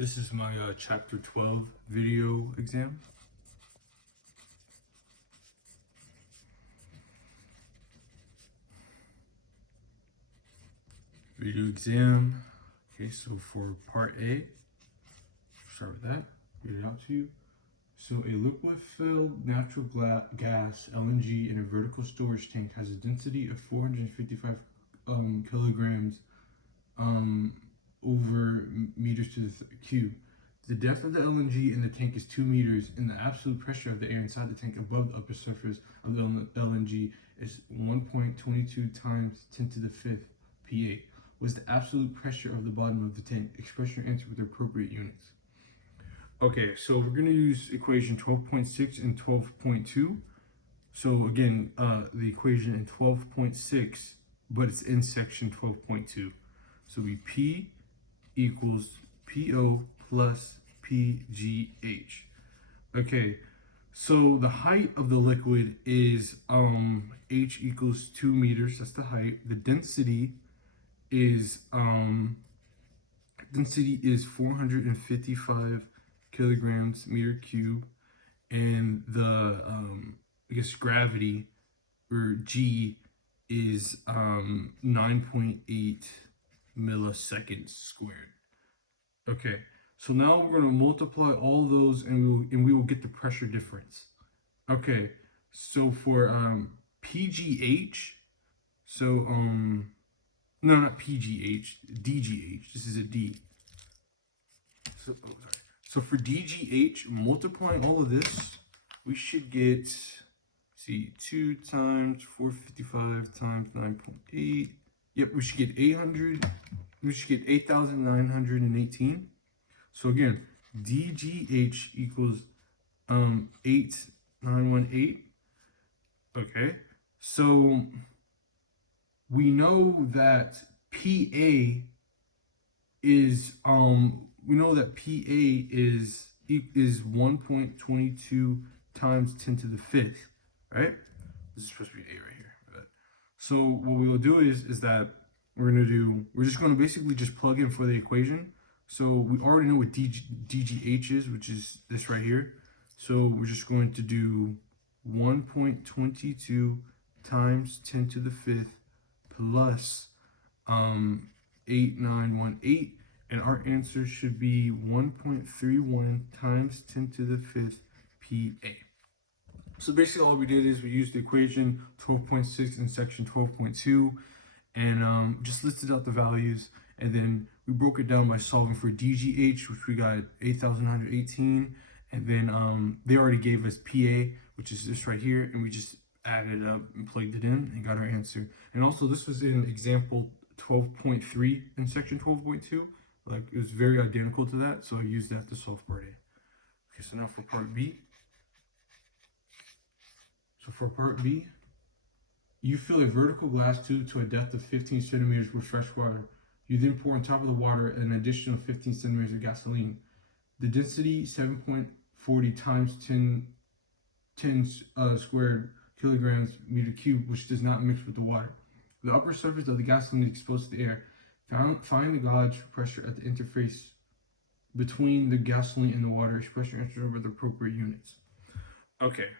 This is my chapter 12 video exam. Video exam. Okay, so for part A, start with that, read it out to you. So a liquid-filled natural gas, LNG, in a vertical storage tank has a density of 455 kilograms over meters to the cube. The depth of the LNG in the tank is 2 meters, and the absolute pressure of the air inside the tank above the upper surface of the LNG is 1.22 times 10 to the 5th PA. Was the absolute pressure of the bottom of the tank? Express your answer with the appropriate units. Okay, so we're going to use equation 12.6 and 12.2. So again, the equation in 12.6, but it's in section 12.2. So we P equals PO plus PGH. Okay, so the height of the liquid is H equals 2 meters. That's the height. The density is 455 kilograms meter cube, and the I guess gravity, or G, is 9.8 milliseconds squared. Okay, so now we're going to multiply all those, and we will get the pressure difference. Okay, so for PGH, so no, not PGH, DGH. This is a D. So, oh, sorry. So for DGH, multiplying all of this, we should get, see, 2 times 455 times 9.8. Yep, we should get 800. We should get 8,918. So again, DGH equals 8,918. Okay, so we know that PA is 1.22 times 10 to the 5th, right? This is supposed to be an A right here. So what we will do is that we're just going to basically just plug in for the equation. So we already know what DGH is, which is this right here. So we're just going to do 1.22 times 10 to the 5th plus 8,918, and our answer should be 1.31 times 10 to the 5th PA. So basically all we did is we used the equation 12.6 in section 12.2 and just listed out the values, and then we broke it down by solving for DGH, which we got 8,918, and then they already gave us PA, which is this right here, and we just added it up and plugged it in and got our answer. And also this was in example 12.3 in section 12.2. Like, it was very identical to that, so I used that to solve part A. Okay, so now for part B. So for part B, you fill a vertical glass tube to a depth of 15 centimeters with fresh water. You then pour on top of the water an additional 15 centimeters of gasoline. The density 7.40 times 10 squared kilograms meter cube, which does not mix with the water. The upper surface of the gasoline is exposed to the air. Find the gauge pressure at the interface between the gasoline and the water. Express your answer with the appropriate units. Okay,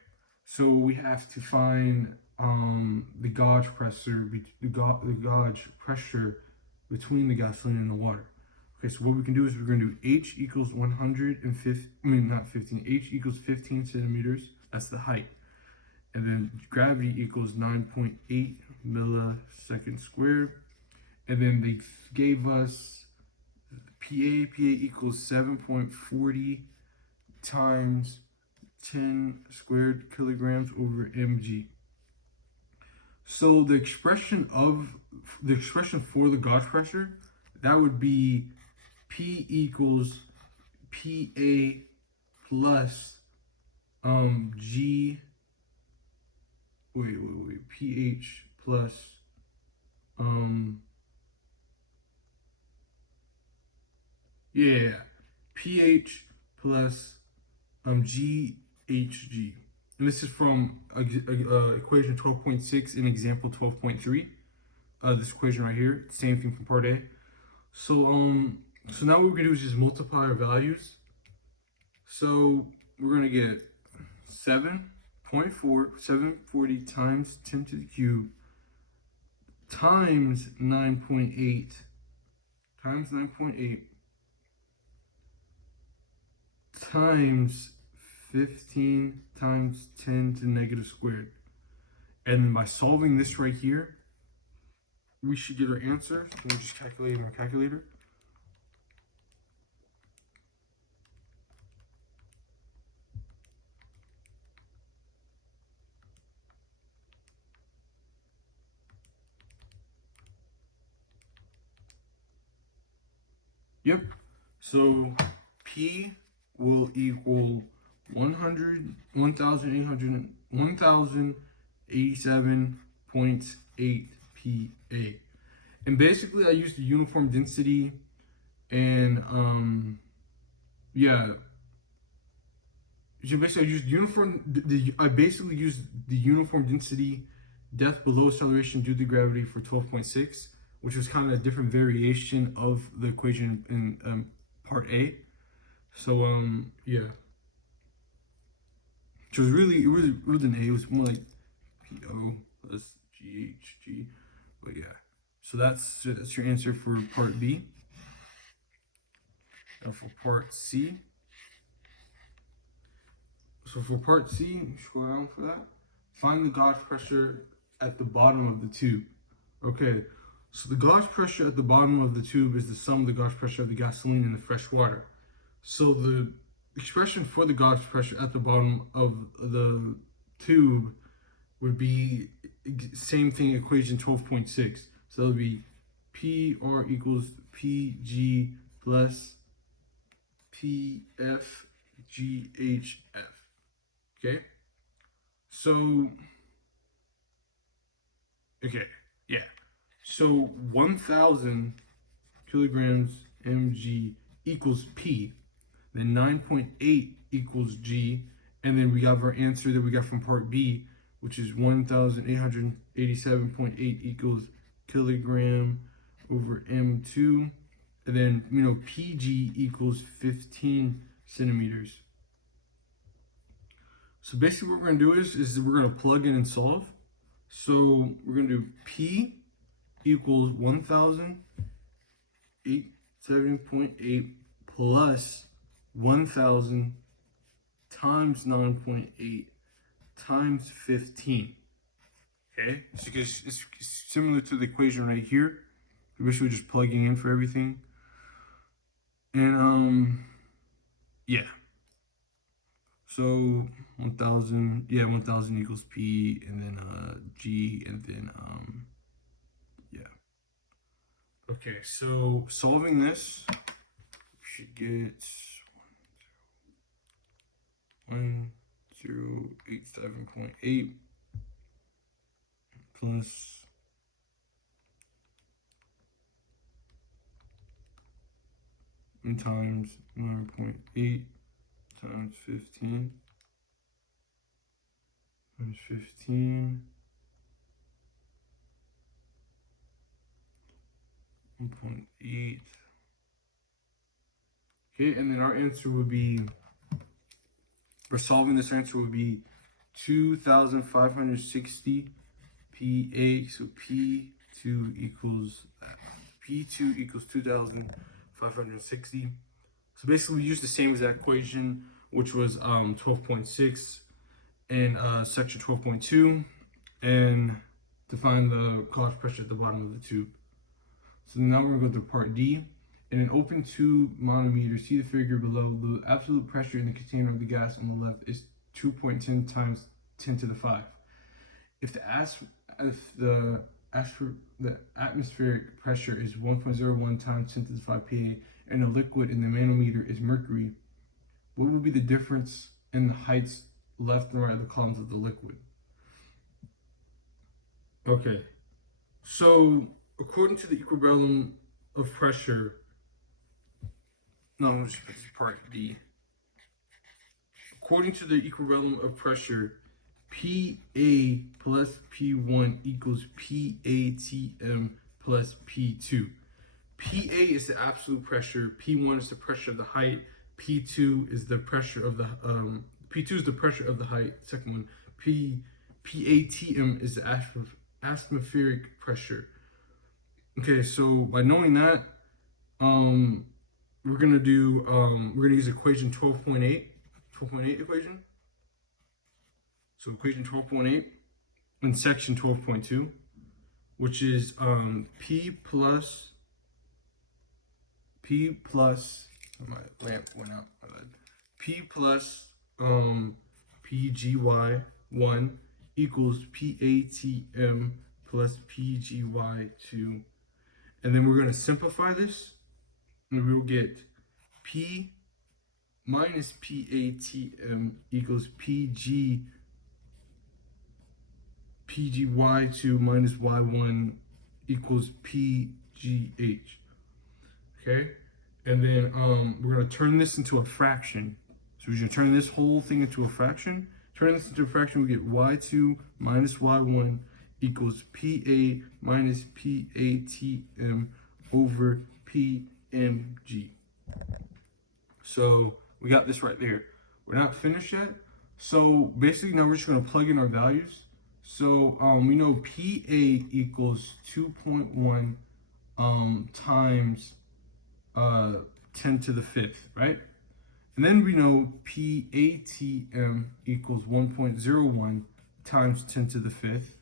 so we have to find the gauge pressure between the gasoline and the water. Okay, so what we can do is we're going to do H equals 150. H equals 15 centimeters. That's the height. And then gravity equals 9.8 milliseconds squared. And then they gave us PA equals 7.40 times 10 squared kilograms over mg. So the expression for the gauge pressure, that would be P equals PA plus pH plus pH plus GHG. And this is from equation 12.6 in example 12.3. This equation right here, same thing from part A. So So now what we're gonna do is just multiply our values. So we're gonna get 740 times 10 to the cube times 9.8 times 9.8 times 15 times 10 to the negative squared. And then by solving this right here, we should get our answer. So we'll just calculate in our calculator. Yep. So P will equal 1,087.8 PA. And basically I used the uniform density and yeah. So basically I used I basically used the uniform density depth below acceleration due to gravity for 12.6, which was kind of a different variation of the equation in part A. So yeah, which was really it wasn't A, it was more like PO plus GHG. But yeah, so that's your answer for part B. Now for part C. So for part C, scroll down for that. Find the gauge pressure at the bottom of the tube. Okay, so the gauge pressure at the bottom of the tube is the sum of the gauge pressure of the gasoline and the fresh water. So the expression for the gauge pressure at the bottom of the tube would be same thing, equation 12.6. So it would be PR equals PG plus PFGHF. Okay, so okay, yeah. So 1,000 kilograms mg equals P, then 9.8 equals G, and then we have our answer that we got from part B, which is 1,887.8 equals kilogram over M2, and then PG equals 15 centimeters. So basically what we're gonna do is we're gonna plug in and solve. So we're gonna do P equals 1,087.8 plus 1,000 times 9.8 times 15. Okay, so it's similar to the equation right here. We're basically just plugging in for everything. And yeah. So 1,000 equals P, and then G, and then yeah. Okay, so solving this, we should get 1,087.8 plus 1 times 9.8 times 15 times 15 1.8. Okay, and then our answer would be, for solving this answer would be 2,560 PA. So P2 equals 2,560. So basically we use the same exact equation, which was 12.6 and section 12.2, and to find the gauge pressure at the bottom of the tube. So now we're going to go to part D. In an open tube manometer, see the figure below. The absolute pressure in the container of the gas on the left is 2.10 times 10 to the 5. If the atmospheric pressure is 1.01 times 10 to the 5 Pa, and the liquid in the manometer is mercury, what would be the difference in the heights left and right of the columns of the liquid? Okay, so according to the equilibrium of pressure, no, let's just put this part B. According to the equilibrium of pressure, PA plus P1 equals PATM plus P2. PA is the absolute pressure, P1 is the pressure of the height, P2 is the pressure of the P2 is the pressure of the height. Second one, PATM is the atmospheric pressure. Okay, so by knowing that, we're gonna use equation 12.8 equation. So equation 12.8 in section 12.2, which is P plus my lamp went out. P plus PGY1 equals PATM plus PGY2. And then we're going to simplify this, and we'll get P minus PATM equals PGY2 minus Y1 equals PGH. Okay? And then we're going to turn this into a fraction. So we're going to turn this whole thing into a fraction. Turning this into a fraction, we get Y2 minus Y1 equals PA minus PATM over PMG. So we got this right there. We're not finished yet. So basically now we're just going to plug in our values. So we know PA equals 2.1 times 10 to the fifth, right? And then we know PATM equals 1.01 times 10 to the fifth.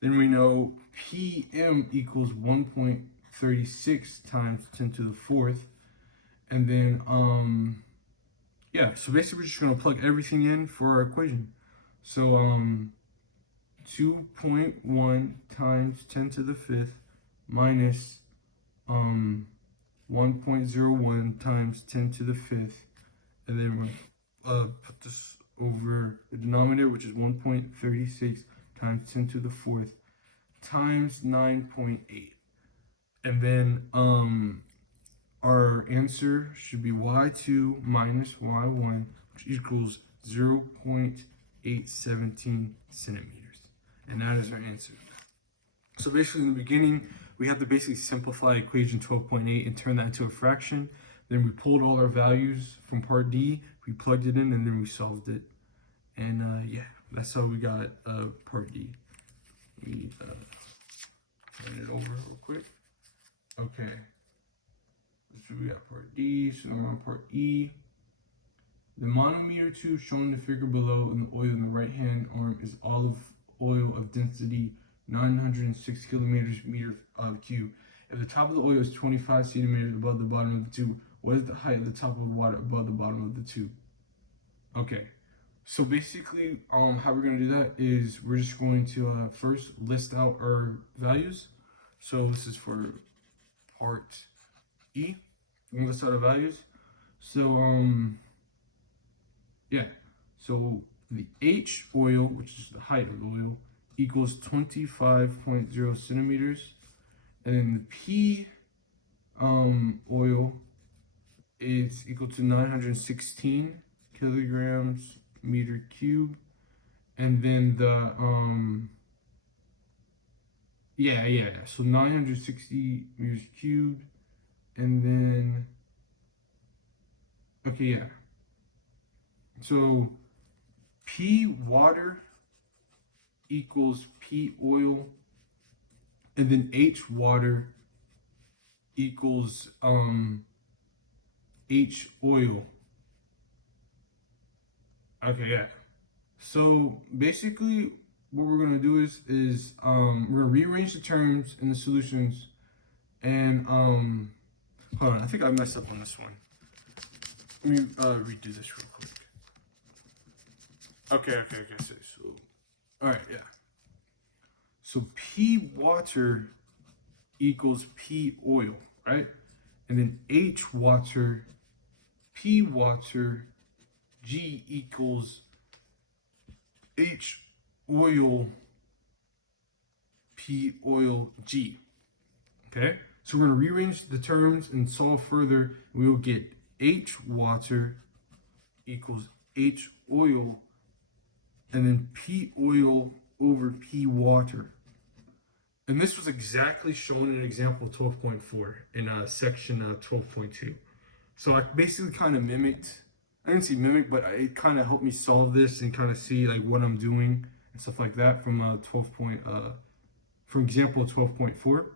Then we know PM equals 1.36 times 10 to the fourth. And then, yeah, so basically we're just going to plug everything in for our equation. So 2.1 times 10 to the fifth minus 1.01 times 10 to the fifth. And then we're going to put this over the denominator, which is 1.36 times 10 to the fourth times 9.8. And then our answer should be Y2 minus Y1, which equals 0.817 centimeters. And that is our answer. So basically in the beginning, we have to basically simplify equation 12.8 and turn that into a fraction. Then we pulled all our values from part D, we plugged it in, and then we solved it. And yeah, that's how we got part D. We turn it over real quick. Okay. So we got part D, so now we're on part E. The manometer tube shown in the figure below in the oil in the right hand arm is olive oil of density 906 kilometers meter cube. If the top of the oil is 25 centimeters above the bottom of the tube, what is the height of the top of the water above the bottom of the tube? Okay, so basically how we're going to do that is we're just going to first list out our values. So this is for part E. We're going to list out our values. So yeah, so the H oil, which is the height of the oil, equals 25.0 centimeters. And then the P oil is equal to 916 kilograms meter cube. And then the so 960 meters cubed. And then okay, yeah, so P water equals P oil, and then H water equals H oil. Okay, yeah. So basically what we're gonna do is we're gonna rearrange the terms in the solutions, and hold on, I think I messed up on this one. Let me redo this real quick. Okay, so all right, yeah. So P water equals P oil, right? And then H water, P water, G equals H oil, P oil, G. Okay? So we're going to rearrange the terms and solve further. We will get H water equals H oil, and then P oil over P water. And this was exactly shown in example 12.4 in section 12.2. So I basically kind of mimicked, I didn't see mimic, but it kind of helped me solve this and kind of see like what I'm doing and stuff like that from from example 12.4.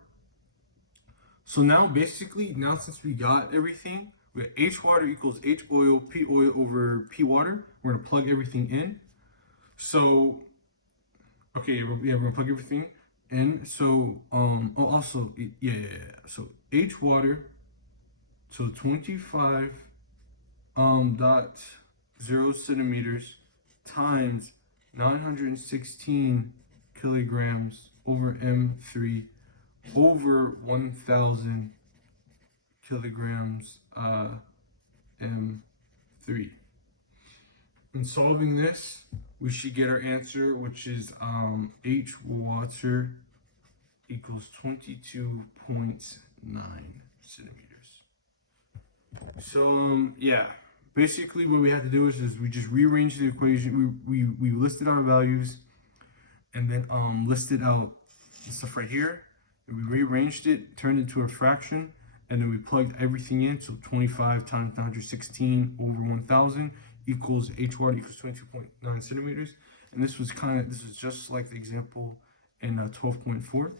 So now basically, now since we got everything, we got H water equals H oil, P oil over P water. We're gonna plug everything in. So, okay, yeah, we're gonna plug everything in. So, oh, also, yeah. So H water, so 25 dot 0 centimeters times 916 kilograms over M3 over 1,000 kilograms M3. In solving this, we should get our answer, which is H water equals 22.9 centimeters. So yeah, basically what we had to do is we just rearranged the equation. We listed our values and then listed out the stuff right here. And we rearranged it, turned it into a fraction, and then we plugged everything in. So 25 times 916 over 1,000 equals H water equals 22.9 centimeters. And this was just like the example in 12.4,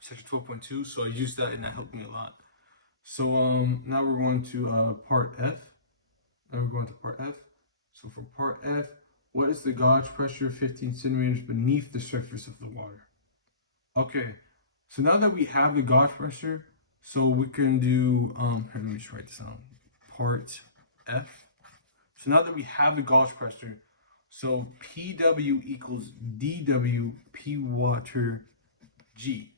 section 12.2. So I used that and that helped me a lot. So now we're going to part F. Now we're going to part F. So for part F, what is the gauge pressure 15 centimeters beneath the surface of the water? Okay, so now that we have the gauge pressure, so we can do, here, let me just write this down, part F. So now that we have the gauge pressure, so PW equals DW P water G.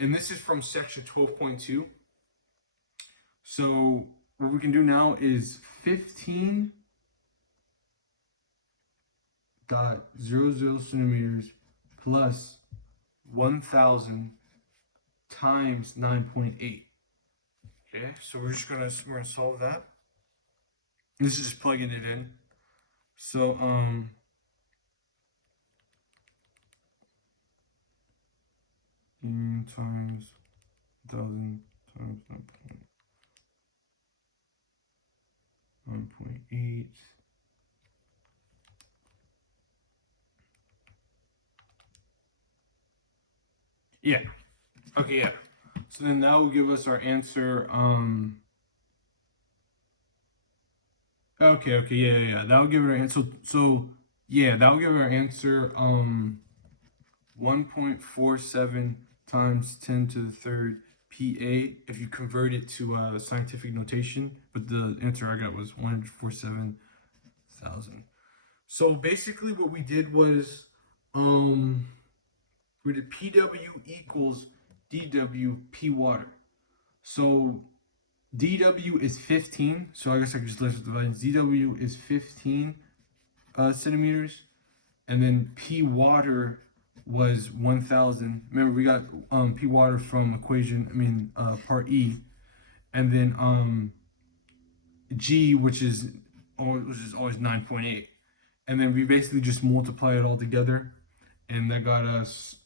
And this is from section 12.2. So what we can do now is 15.00 centimeters plus 1,000 times 9.8. Okay, so we're gonna solve that. This is just plugging it in. So times 1,000 times 9.8. Yeah. Okay, yeah. So then that will give us our answer. Okay, yeah. That'll give it our answer. So yeah, that'll give our answer 1.47 times 10 to the third PA if you convert it to scientific notation. But the answer I got was 147,000. So basically what we did was we did PW equals DW P water. So DW is 15. So I guess I can just list the values. DW is 15 centimeters. And then P water was 1,000. Remember, we got P water from part E. And then G, which is always 9.8. And then we basically just multiply it all together. And that got us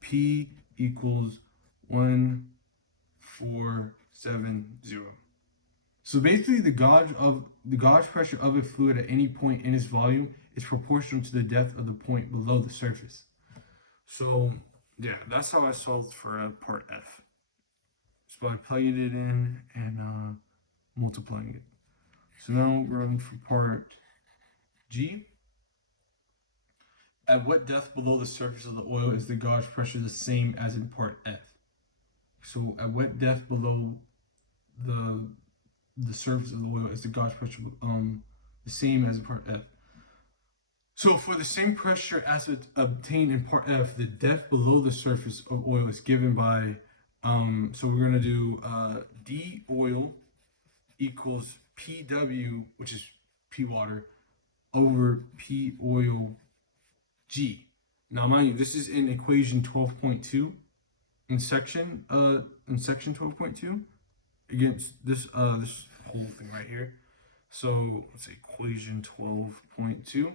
P equals 1,470. So basically, the gauge pressure of a fluid at any point in its volume is proportional to the depth of the point below the surface. So yeah, that's how I solved for part F. So by plugging it in and multiplying it. So now we're on for part G. At what depth below the surface of the oil is the gauge pressure the same as in part F? So at what depth below the surface of the oil is the gauge pressure the same as in part F? So for the same pressure as it obtained in part F, the depth below the surface of oil is given by so we're gonna do D oil equals PW, which is P water, over P oil G. Now, mind you, this is in equation 12.2 in section 12.2 against this this whole thing right here. So let's say equation 12.2.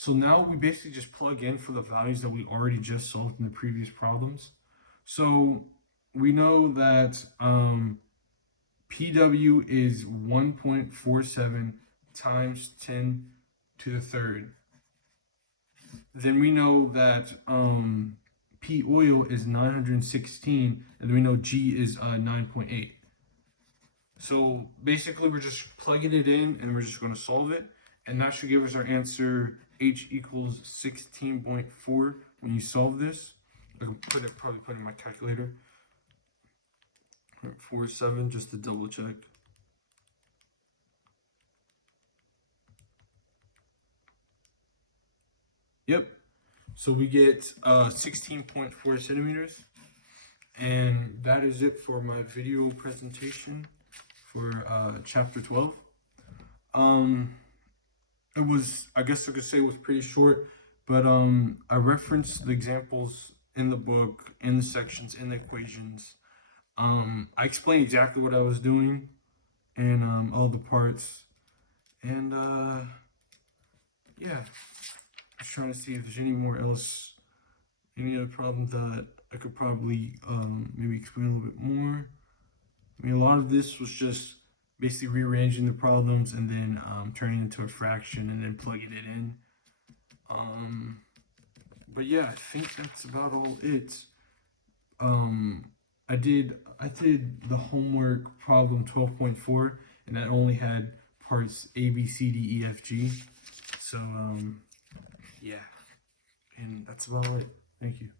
So now we basically just plug in for the values that we already just solved in the previous problems. So we know that PW is 1.47 times 10 to the third. Then we know that P oil is 916, and then we know G is 9.8. So basically, we're just plugging it in, and we're just going to solve it, and that should give us our answer. H equals 16.4 when you solve this. I can probably put it in my calculator. 47 just to double check. Yep. So we get 16.4 centimeters. And that is it for my video presentation for chapter 12. It was, I guess I could say it was pretty short, but I referenced the examples in the book, in the sections, in the equations. I explained exactly what I was doing and all the parts. And yeah, I was trying to see if there's any other problems that I could probably maybe explain a little bit more. I mean, a lot of this was just basically rearranging the problems and then turning it into a fraction and then plugging it in. But yeah, I think that's about all it. I did the homework problem 12.4, and that only had parts A, B, C, D, E, F, G. So yeah, and that's about it. Thank you.